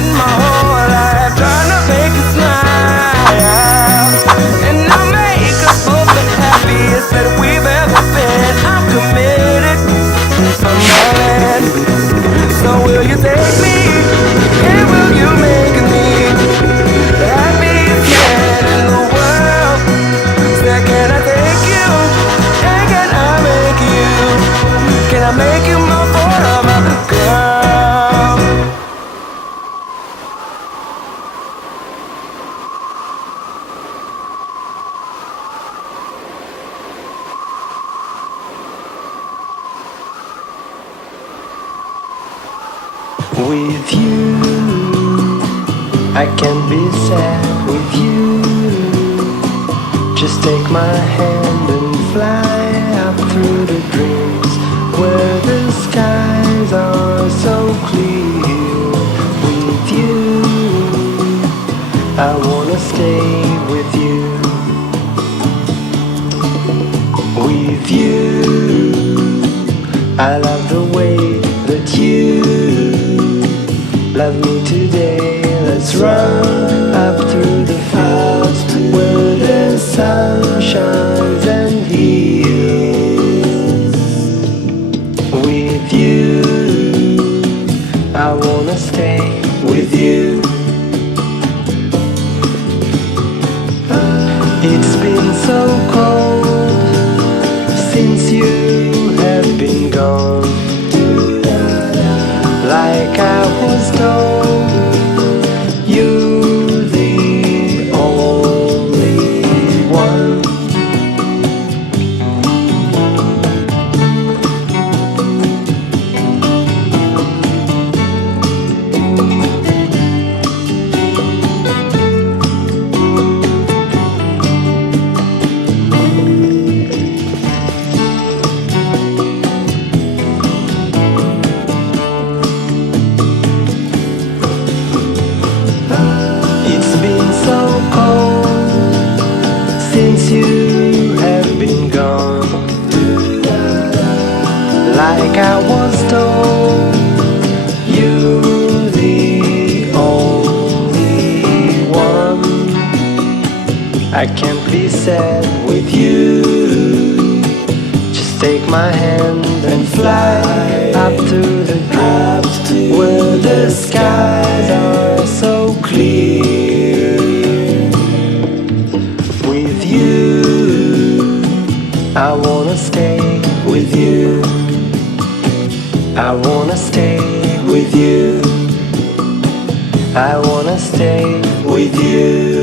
spend my whole life trying to make you smile, and I'll make us both the happiest that we've ever been. I'm committed, I'm all in. So will you take me, and will you make me the happiest man in the world? Said, can I take you, and can I make you? Can I make you my forever girl? With you, I can't be sad with you. Just take my hand and fly up through the dreams where the skies are so clear. With you, I wanna stay with you. With you, I love the way that you love me today. Let's run up through the fields where the sun shines and heals. With you, I wanna stay with you. It's been so cold since you have been gone. Like I was told, you're the only one. It's been so cold since you have been gone. Like I was told, you're the only one. I can't be sad with you. Just take my hand and fly up to the dreams where the skies are so clear. With you, I wanna stay with you. I wanna stay with you. I wanna stay with you.